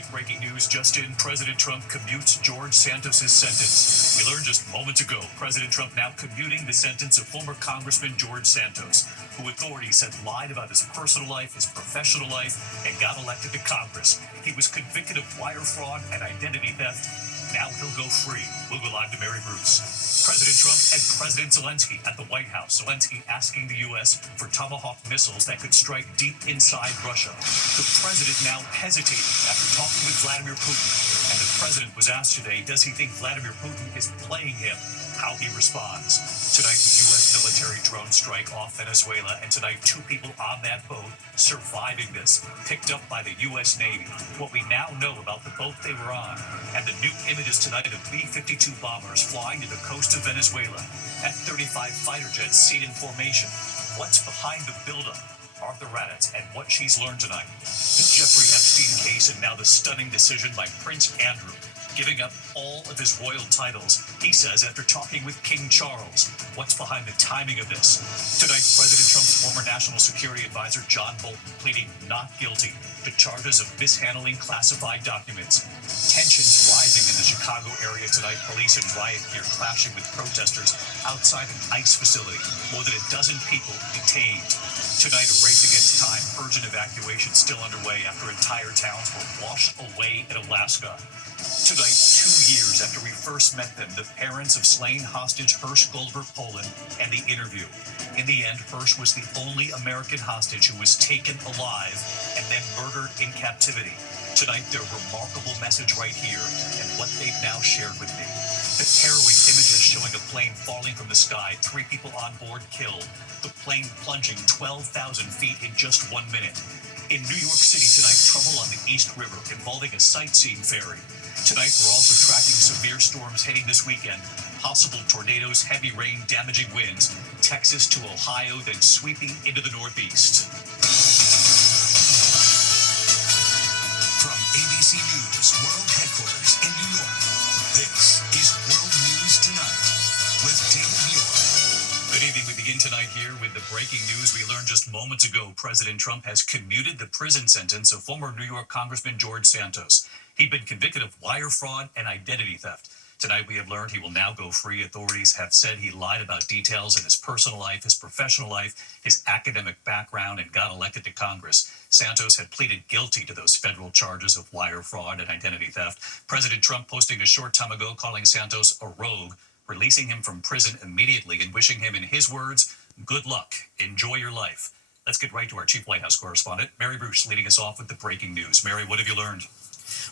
Tonight, breaking news just in. President Trump commutes George Santos' sentence. We learned just moments ago, President Trump now commuting the sentence of former Congressman George Santos, who authorities had lied about his personal life, his professional life, and got elected to Congress. He was convicted of wire fraud and identity theft. Now he'll go free. We'll go live to Mary Bruce. President Trump and President Zelensky at the White House. Zelensky asking the U.S. for Tomahawk missiles that could strike deep inside Russia. The president now hesitating after talking with Vladimir Putin. And the president was asked today, does he think Vladimir Putin is playing him? How he responds. Tonight, the U.S. military drone strike off Venezuela, and tonight, 2 people on that boat surviving this, picked up by the U.S. Navy. What we now know about the boat they were on, and the new images tonight of B-52 bombers flying to the coast of Venezuela, F-35 fighter jets seen in formation. What's behind the buildup? Arthur Raddatz and what she's learned tonight. The Jeffrey Epstein case, and now the stunning decision by Prince Andrew, giving up all of his royal titles, he says, after talking with King Charles. What's behind the timing of this? Tonight, President Trump's former National Security Advisor, John Bolton, pleading not guilty to charges of mishandling classified documents. Tensions rising in the Chicago area tonight. Police in riot gear clashing with protesters outside an ICE facility. More than a dozen people detained. Tonight, a race against time. Urgent evacuation still underway after entire towns were washed away in Alaska. Tonight, 2 years after we first met them, the parents of slain hostage Hersh Goldberg Poland, and the interview. In the end, Hersh was the only American hostage who was taken alive and then murdered in captivity. Tonight, their remarkable message right here and what they've now shared with me. The harrowing images showing a plane falling from the sky, 3 people on board killed, the plane plunging 12,000 feet in just 1 minute. In New York City tonight, trouble on the East River involving a sightseeing ferry. Tonight, we're also tracking severe storms heading this weekend. Possible tornadoes, heavy rain, damaging winds. Texas to Ohio, then sweeping into the Northeast. From ABC News World Headquarters in New York, this is World News Tonight with David Muir. Good evening. We begin tonight here with the breaking news we learned just moments ago. President Trump has commuted the prison sentence of former New York Congressman George Santos. He'd been convicted of wire fraud and identity theft. Tonight, we have learned he will now go free. Authorities have said he lied about details in his personal life, his professional life, his academic background, and got elected to Congress. Santos had pleaded guilty to those federal charges of wire fraud and identity theft. President Trump posting a short time ago calling Santos a rogue, releasing him from prison immediately and wishing him, in his words, good luck. Enjoy your life. Let's get right to our chief White House correspondent, Mary Bruce, leading us off with the breaking news. Mary, what have you learned?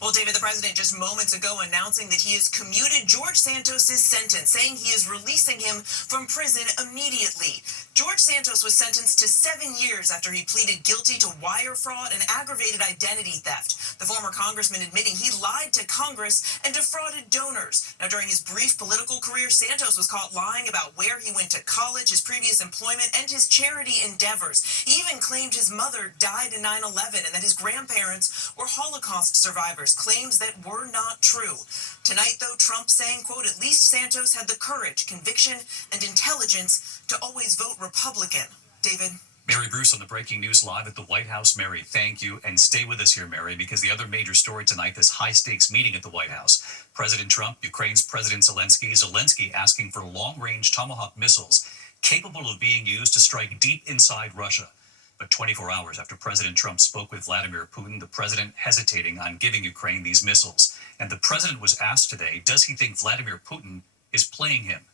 Well, David, the president just moments ago announcing that he has commuted George Santos' sentence, saying he is releasing him from prison immediately. George Santos was sentenced to 7 years after he pleaded guilty to wire fraud and aggravated identity theft. The former congressman admitting he lied to Congress and defrauded donors. Now, during his brief political career, Santos was caught lying about where he went to college, his previous employment, and his charity endeavors. He even claimed his mother died in 9/11 and that his grandparents were Holocaust survivors, claims that were not true. Tonight, though, Trump saying, quote, at least Santos had the courage, conviction, and intelligence to always vote Republican. David? Mary Bruce on the breaking news live at the White House. Mary, thank you. And stay with us here, Mary, because the other major story tonight, this high-stakes meeting at the White House. President Trump, Ukraine's President Zelensky asking for long-range Tomahawk missiles capable of being used to strike deep inside Russia. But 24 hours after President Trump spoke with Vladimir Putin, the president hesitating on giving Ukraine these missiles. And the president was asked today, does he think Vladimir Putin is playing him?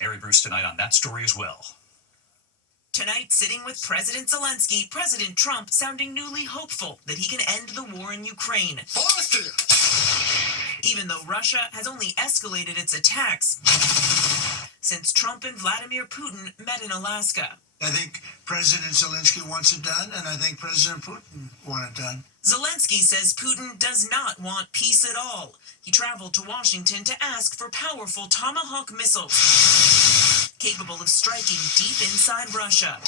Mary Bruce tonight on that story as well. Tonight, sitting with President Zelensky, President Trump sounding newly hopeful that he can end the war in Ukraine. Even though Russia has only escalated its attacks since Trump and Vladimir Putin met in Alaska. I think President Zelensky wants it done, and I think President Putin wants it done. Zelensky says Putin does not want peace at all. He traveled to Washington to ask for powerful Tomahawk missiles capable of striking deep inside Russia.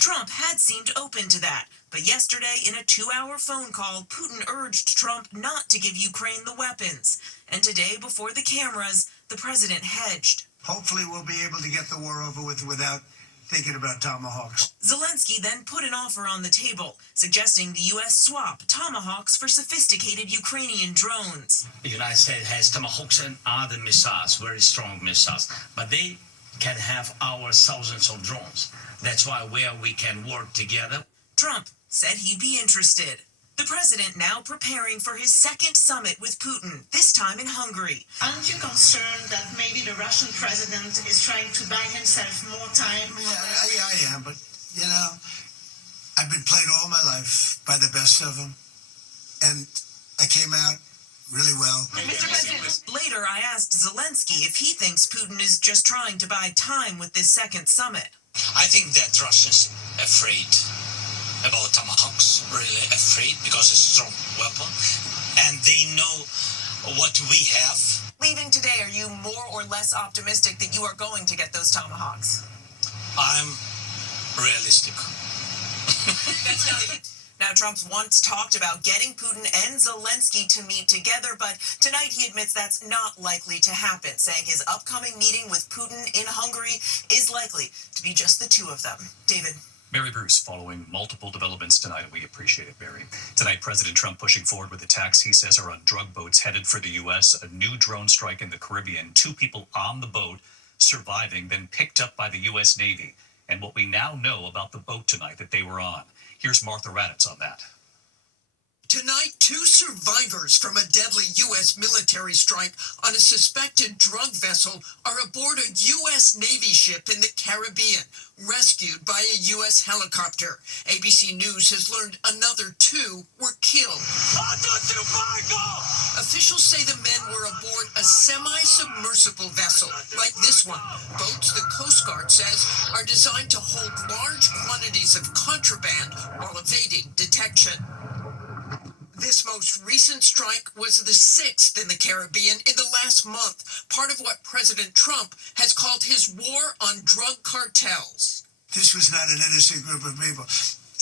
Trump had seemed open to that, but yesterday in a 2-hour phone call, Putin urged Trump not to give Ukraine the weapons. And today, before the cameras, the president hedged. Hopefully we'll be able to get the war over with without thinking about tomahawks. Zelensky then put an offer on the table, suggesting the U.S. swap Tomahawks for sophisticated Ukrainian drones. The United States has Tomahawks and other missiles, very strong missiles, but they can have our thousands of drones. That's why we can work together. Trump said he'd be interested. The president now preparing for his second summit with Putin, this time in Hungary. Aren't you concerned that maybe the Russian president is trying to buy himself more time? Yeah, I am, but, you know, I've been played all my life by the best of them, and I came out really well. Mr. President, later I asked Zelensky if he thinks Putin is just trying to buy time with this second summit. I think that Russians afraid about Tomahawks, really afraid because it's a strong weapon, and they know what we have. Leaving today, are you more or less optimistic that you are going to get those Tomahawks? I'm realistic. Now, Trump once talked about getting Putin and Zelensky to meet together, but tonight he admits that's not likely to happen, saying his upcoming meeting with Putin in Hungary is likely to be just the two of them. David. Mary Bruce, following multiple developments tonight, and we appreciate it, Mary. Tonight, President Trump pushing forward with attacks he says are on drug boats headed for the U.S., a new drone strike in the Caribbean, 2 people on the boat surviving, then picked up by the U.S. Navy, and what we now know about the boat tonight that they were on. Here's Martha Raddatz on that. Tonight, 2 survivors from a deadly U.S. military strike on a suspected drug vessel are aboard a U.S. Navy ship in the Caribbean, rescued by a U.S. helicopter. ABC News has learned another 2 were killed. Officials say the men were aboard a semi-submersible vessel, like this one. Boats the Coast Guard says are designed to hold large quantities of contraband while evading detection. This most recent strike was the 6th in the Caribbean in the last month, part of what President Trump has called his war on drug cartels. This was not an innocent group of people.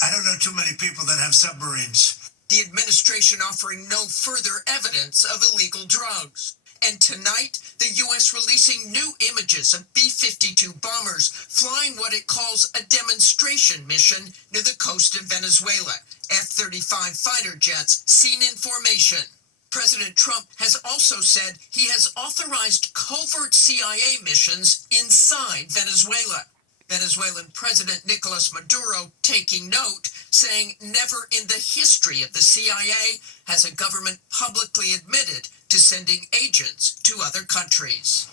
I don't know too many people that have submarines. The administration offering no further evidence of illegal drugs. And tonight, the U.S. releasing new images of B-52 bombers flying what it calls a demonstration mission near the coast of Venezuela. F-35 fighter jets seen in formation. President Trump has also said he has authorized covert CIA missions inside Venezuela. Venezuelan President Nicolas Maduro taking note, saying never in the history of the CIA has a government publicly admitted to sending agents to other countries.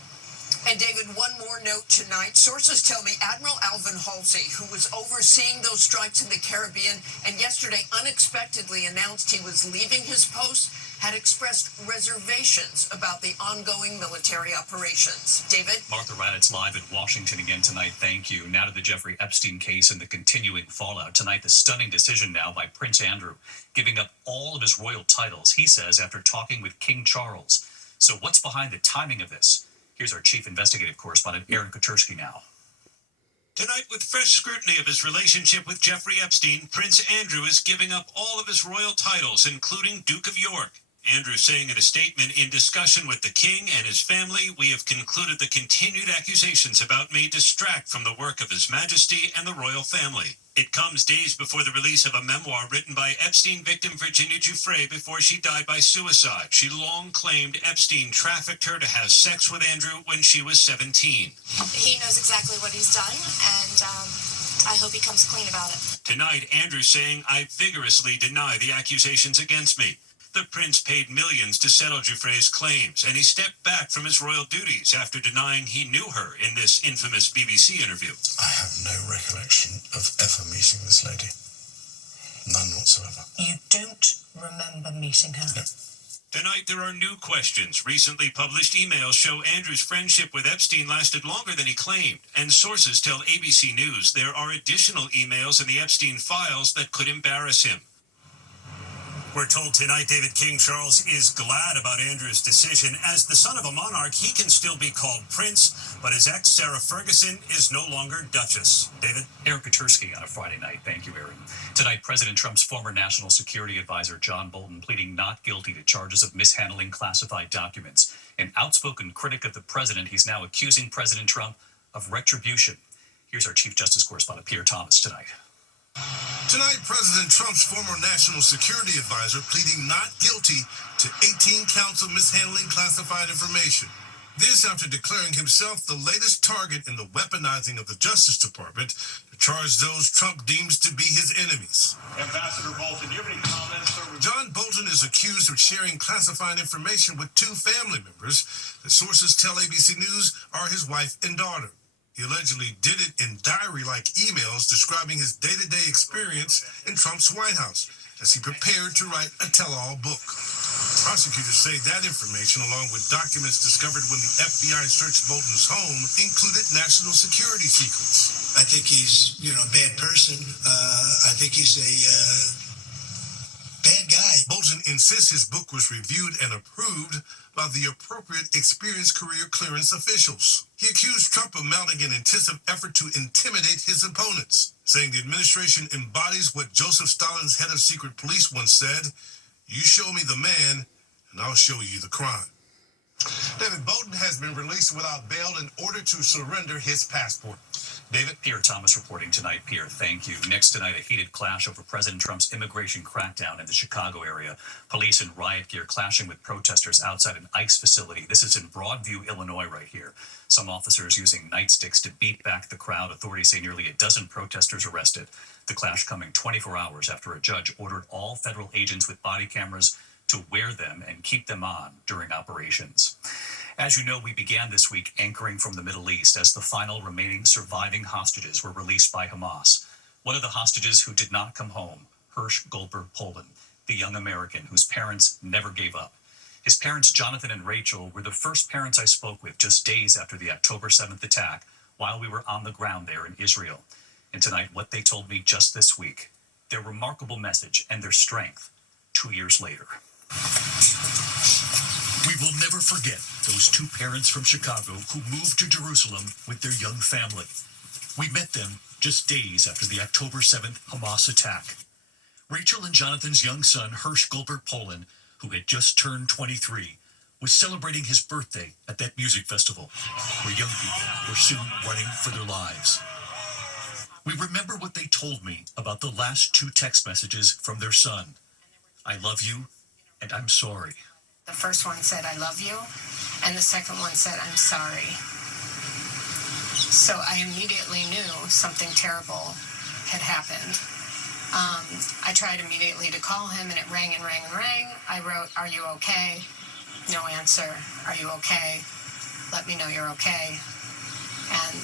And David, one more note tonight. Sources tell me Admiral Alvin Halsey, who was overseeing those strikes in the Caribbean and yesterday unexpectedly announced he was leaving his post, had expressed reservations about the ongoing military operations. David? Martha Raddatz live in Washington again tonight. Thank you. Now to the Jeffrey Epstein case and the continuing fallout. Tonight, the stunning decision now by Prince Andrew, giving up all of his royal titles, he says, after talking with King Charles. So what's behind the timing of this? Here's our chief investigative correspondent, Aaron Katersky now. Tonight, with fresh scrutiny of his relationship with Jeffrey Epstein, Prince Andrew is giving up all of his royal titles, including Duke of York. Andrew saying in a statement, in discussion with the king and his family, we have concluded the continued accusations about me distract from the work of His Majesty and the royal family. It comes days before the release of a memoir written by Epstein victim Virginia Giuffre before she died by suicide. She long claimed Epstein trafficked her to have sex with Andrew when she was 17. He knows exactly what he's done, and I hope he comes clean about it. Tonight, Andrew saying, I vigorously deny the accusations against me. The prince paid millions to settle Giuffre's claims, and he stepped back from his royal duties after denying he knew her in this infamous BBC interview. I have no recollection of ever meeting this lady. None whatsoever. You don't remember meeting her? No. Tonight, there are new questions. Recently published emails show Andrew's friendship with Epstein lasted longer than he claimed, and sources tell ABC News there are additional emails in the Epstein files that could embarrass him. We're told tonight David King Charles is glad about Andrew's decision. As the son of a monarch, he can still be called Prince, but his ex, Sarah Ferguson, is no longer Duchess. David? Aaron Katersky on a Friday night. Thank you, Aaron. Tonight, President Trump's former National Security Advisor John Bolton pleading not guilty to charges of mishandling classified documents. An outspoken critic of the president, he's now accusing President Trump of retribution. Here's our Chief Justice correspondent, Pierre Thomas, tonight. Tonight, President Trump's former national security advisor pleading not guilty to 18 counts of mishandling classified information. This after declaring himself the latest target in the weaponizing of the Justice Department to charge those Trump deems to be his enemies. Ambassador Bolton, do you have any comments? John Bolton is accused of sharing classified information with two family members. The sources tell ABC News are his wife and daughter. He allegedly did it in diary-like emails describing his day-to-day experience in Trump's White House as he prepared to write a tell-all book. Prosecutors say that information, along with documents discovered when the FBI searched Bolton's home, included national security secrets. I think he's, a bad person. I think he's a bad guy. Bolton insists his book was reviewed and approved by the appropriate experienced career clearance officials. He accused Trump of mounting an intensive effort to intimidate his opponents, saying the administration embodies what Joseph Stalin's head of secret police once said, "You show me the man, and I'll show you the crime." David, Bolton has been released without bail in order to surrender his passport. David, Pierre Thomas reporting tonight. Pierre, thank you. Next tonight, a heated clash over President Trump's immigration crackdown in the Chicago area. Police in riot gear clashing with protesters outside an ICE facility. This is in Broadview, Illinois, right here. Some officers using nightsticks to beat back the crowd. Authorities say nearly a dozen protesters arrested. The clash coming 24 hours after a judge ordered all federal agents with body cameras to wear them and keep them on during operations. As you know, we began this week anchoring from the Middle East as the final remaining surviving hostages were released by Hamas. One of the hostages who did not come home, Hersh Goldberg Polin, the young American whose parents never gave up. His parents, Jonathan and Rachel, were the first parents I spoke with just days after the October 7th attack while we were on the ground there in Israel. And tonight, what they told me just this week, their remarkable message and their strength 2 years later. We will never forget those two parents from Chicago who moved to Jerusalem with their young family. We met them just days after the October 7th Hamas attack. Rachel and Jonathan's young son, Hersh Goldberg Polin, who had just turned 23, was celebrating his birthday at that music festival, where young people were soon running for their lives. We remember what they told me about the last two text messages from their son. "I love you, and I'm sorry." The first one said, "I love you," and the second one said, "I'm sorry." So I immediately knew something terrible had happened. I tried immediately to call him, and it rang and rang and rang. I wrote, "Are you okay?" No answer. "Are you okay? Let me know you're okay." And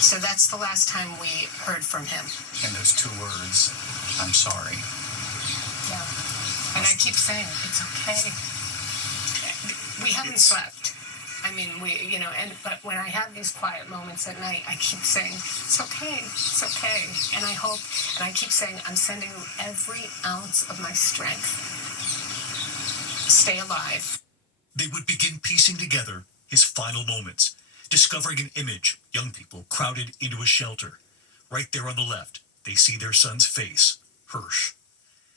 so that's the last time we heard from him. And those two words, "I'm sorry." Yeah. And I keep saying, "It's okay." We haven't slept. I mean, but when I have these quiet moments at night, I keep saying, "It's okay, it's okay." And I keep saying, I'm sending you every ounce of my strength. Stay alive. They would begin piecing together his final moments, discovering an image, young people crowded into a shelter. Right there on the left, they see their son's face, Hersh.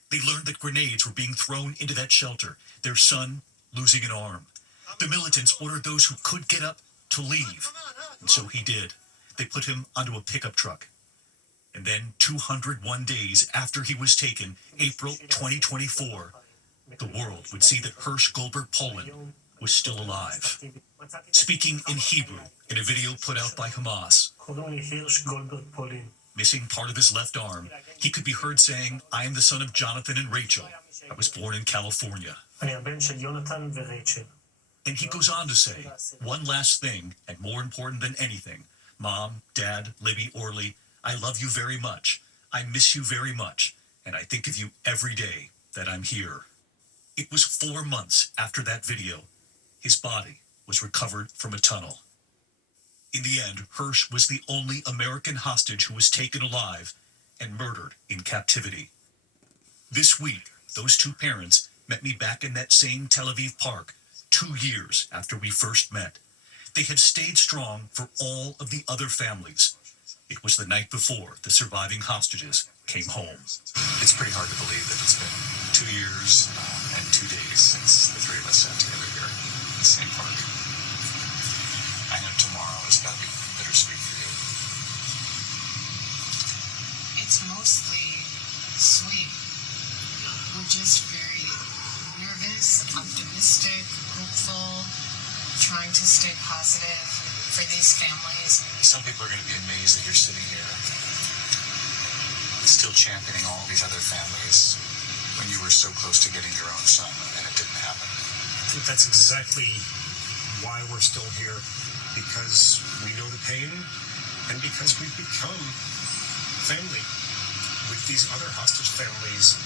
They learned that grenades were being thrown into that shelter, their son losing an arm. The militants ordered those who could get up to leave, and so he did. They put him onto a pickup truck. And then 201 days after he was taken, April 2024, the world would see that Hersh Goldberg Polin was still alive. Speaking in Hebrew in a video put out by Hamas, missing part of his left arm, he could be heard saying, "I am the son of Jonathan and Rachel. I was born in California." And he goes on to say, one last thing, and more important than anything, "Mom, Dad, Libby, Orly, I love you very much. I miss you very much, and I think of you every day that I'm here." It was 4 months after that video. His body was recovered from a tunnel. In the end, Hersh was the only American hostage who was taken alive and murdered in captivity. This week, those two parents met me back in that same Tel Aviv park 2 years after we first met. They had stayed strong for all of the other families. It was the night before the surviving hostages came home. It's pretty hard to believe that it's been 2 years and 2 days since the three of us sat together here in the same park. I know tomorrow has got to be bittersweet for you. it's mostly sweet. We're just very nervous, optimistic, hopeful, trying to stay positive for these families. Some people are going to be amazed that you're sitting here still championing all these other families when you were so close to getting your own son and it didn't happen. I think that's exactly why we're still here, because we know the pain and because we've become family with these other hostage families.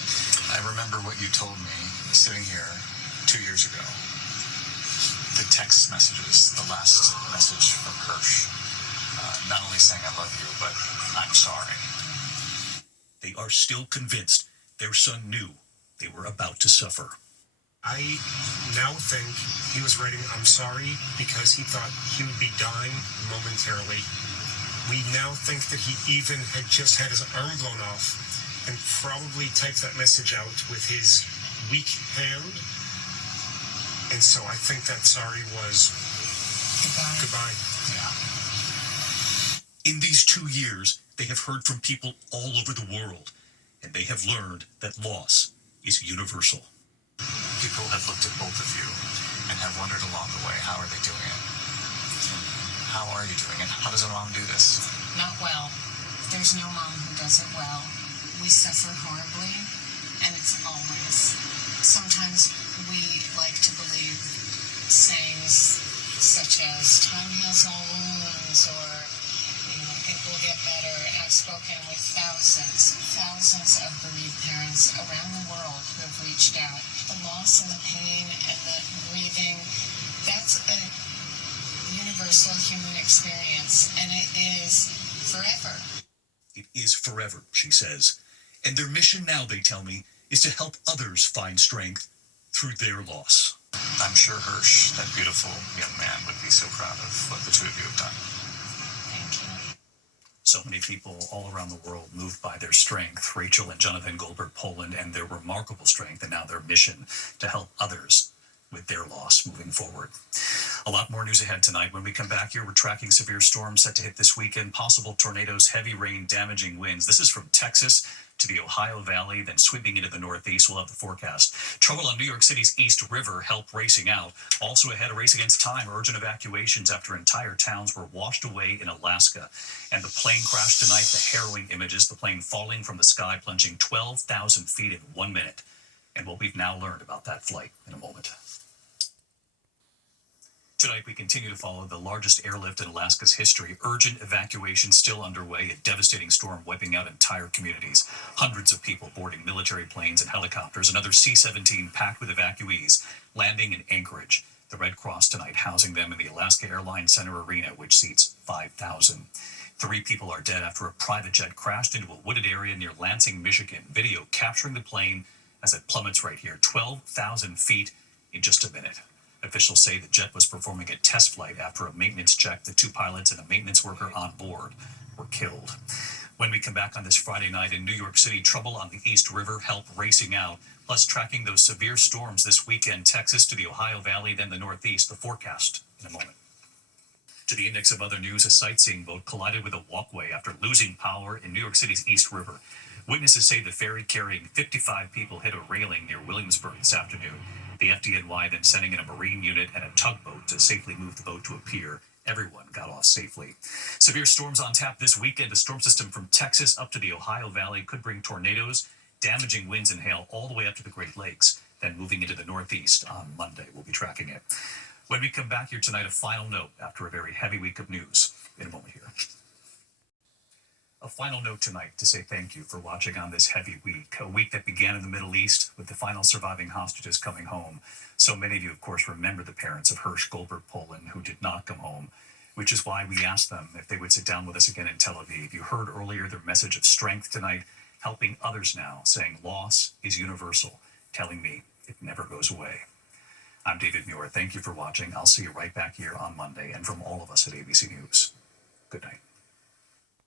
I remember what you told me sitting here 2 years ago. The text messages, the last message from Hirsch, not only saying I love you, but I'm sorry. They are still convinced their son knew they were about to suffer. I now think he was writing I'm sorry because he thought he would be dying momentarily. We now think that he even had just had his arm blown off and probably typed that message out with his weak hand. And so I think that sorry was goodbye. Yeah. In these 2 years, they have heard from people all over the world, and they have learned that loss is universal. People have looked at both of you and have wondered along the way, how are they doing it? How are you doing it? How does a mom do this? Not well. There's no mom who does it well. We suffer horribly, and it's always. Sometimes we like to believe sayings such as time heals all wounds, or it will get better. I've spoken with thousands of bereaved parents around the world who have reached out. The loss and the pain and the grieving, that's a universal human experience, and it is forever. It is forever, she says. And their mission now, they tell me, is to help others find strength through their loss. I'm sure Hirsch, that beautiful young man, would be so proud of what the two of you have done. So many people all around the world moved by their strength. Rachel and Jonathan Goldberg Poland and their remarkable strength, and now their mission to help others with their loss moving forward. A lot more news ahead tonight. When we come back here, we're tracking severe storms set to hit this weekend, possible tornadoes, heavy rain, damaging winds. This is from Texas to the Ohio Valley, then sweeping into the Northeast. We'll have the forecast. Trouble on New York City's East River, help racing out. Also ahead, a race against time, urgent evacuations after entire towns were washed away in Alaska. And the plane crash tonight, the harrowing images, the plane falling from the sky, plunging 12,000 feet in 1 minute. And what we've now learned about that flight in a moment. Tonight, we continue to follow the largest airlift in Alaska's history. Urgent evacuation still underway. A devastating storm wiping out entire communities. Hundreds of people boarding military planes and helicopters. Another C-17 packed with evacuees landing in Anchorage. The Red Cross tonight housing them in the Alaska Airlines Center Arena, which seats 5,000. 3 people are dead after a private jet crashed into a wooded area near Lansing, Michigan. Video capturing the plane as it plummets right here, 12,000 feet in just a minute. Officials say the jet was performing a test flight after a maintenance check. The 2 pilots and a maintenance worker on board were killed. When we come back on this Friday night in New York City, trouble on the East River, help racing out, plus tracking those severe storms this weekend, Texas to the Ohio Valley, then the Northeast. The forecast in a moment. To the index of other news, a sightseeing boat collided with a walkway after losing power in New York City's East River. Witnesses say the ferry carrying 55 people hit a railing near Williamsburg this afternoon. The FDNY then sending in a marine unit and a tugboat to safely move the boat to a pier. Everyone got off safely. Severe storms on tap this weekend. A storm system from Texas up to the Ohio Valley could bring tornadoes, damaging winds and hail all the way up to the Great Lakes, then moving into the Northeast on Monday. We'll be tracking it. When we come back here tonight, a final note after a very heavy week of news. In a moment here. A final note tonight to say thank you for watching on this heavy week, a week that began in the Middle East with the final surviving hostages coming home. So many of you, of course, remember the parents of Hirsch Goldberg Poland who did not come home, which is why we asked them if they would sit down with us again in Tel Aviv. You heard earlier their message of strength tonight, helping others now, saying loss is universal, telling me it never goes away. I'm David Muir. Thank you for watching. I'll see you right back here on Monday. And from all of us at ABC News, good night.